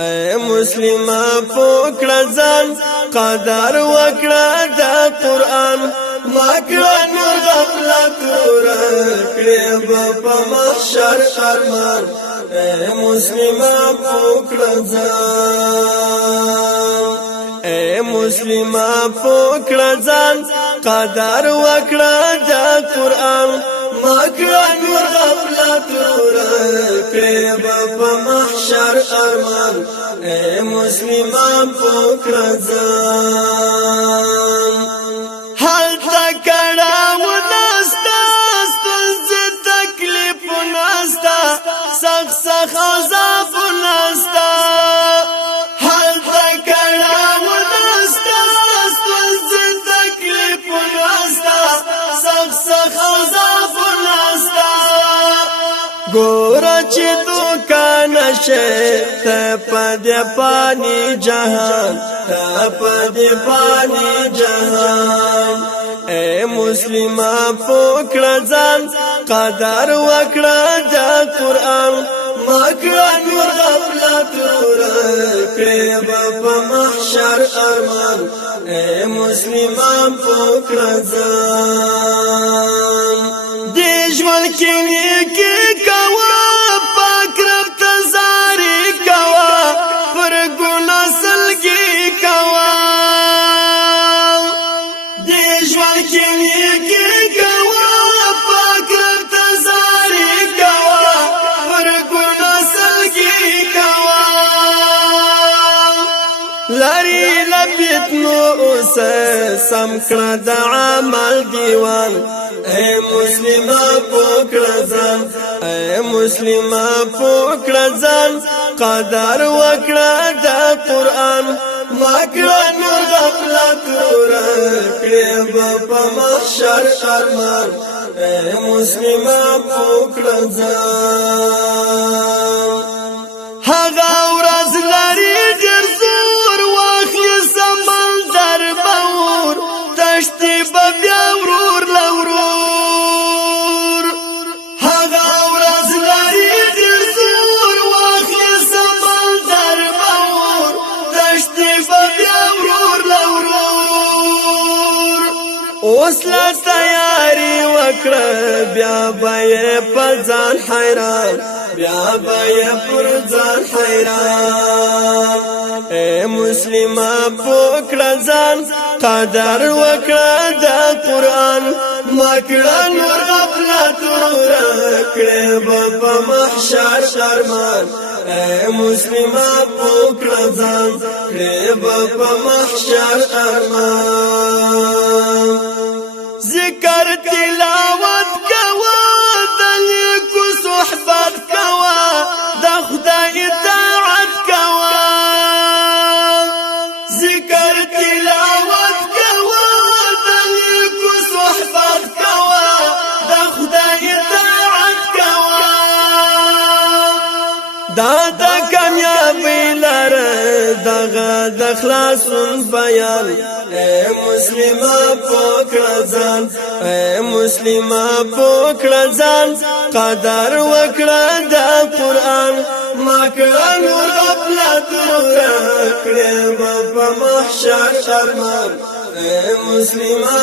اے مسلمه پوکړه ځان قدر وکړه د قران مکړه نور غفلت ورکړې په محشر ارمان اے مسلمه پوکړه ځان اے مسلمه پوکړه ځان قدر وکړه د قران مکړه نور غفلت ورکړې په محشر ارمان اے مسلمه پوکړه ځان حال تکړه وناستا ستنځ تکلیف وناستا سخت عذاب وناستا حال تکړه وناستا ستنځ تکلیف وناستا سخت عذاب وناستا ګور چې دوکان شه ته پدې پانی جهان ته پدې پانی جهان اے مسلمه پوکړه ځان قدر وکړه د قران مکړه نور غفلت ورکړې په محشر ارمان اے مسلمه پوکړه ځان دې ژوند کې نیکي کوه پاک رب ته زاري کوه پر ګناه سلګي کوه دې ژوند کې نیکي کوه پاک رب ته زاري کوه پر ګناه سلګي کوه لاري لبیت نو اوس سم کړه د عمل دیوان اے مسلمه پوکړه ځان اے مسلمه پوکړه ځان قدر وکړه د قران مکړه نور غفلت ورکړې په محشر ارمان اے مسلمه پوکړه ځان هغه ورځ لري ډېر زور واخلي سمندر بور تشتي به بیا ورور لورور هغه ورځ لري ډېر زور واخلي سمندر بور تشتي به بیا ورور لورور اوس لا تیاری وکړه بیا به په ځان حیران بیا به پر ځان حیران اے مسلمه پوکړه ځان قدر وکړه د قران مکړه نور غفلت ورکړې په محشر ارمان اے مسلمه پوکړه ځان په محشر ارمان ذکر تلاوت کوه د نیکو صحبت کوه د خدای اطاعت کوه ذکر تلاوت کوه د نیکو صحبت کوه د خدای اطاعت کوه دا د کامیابی لاره دغه د خلاصون بیان اے مسلمه پوکړه ځان اے مسلمه پوکړه ځان قدر وکړه د قران مکړه نور غفلت ورکړې په محشر ارمان اے مسلمه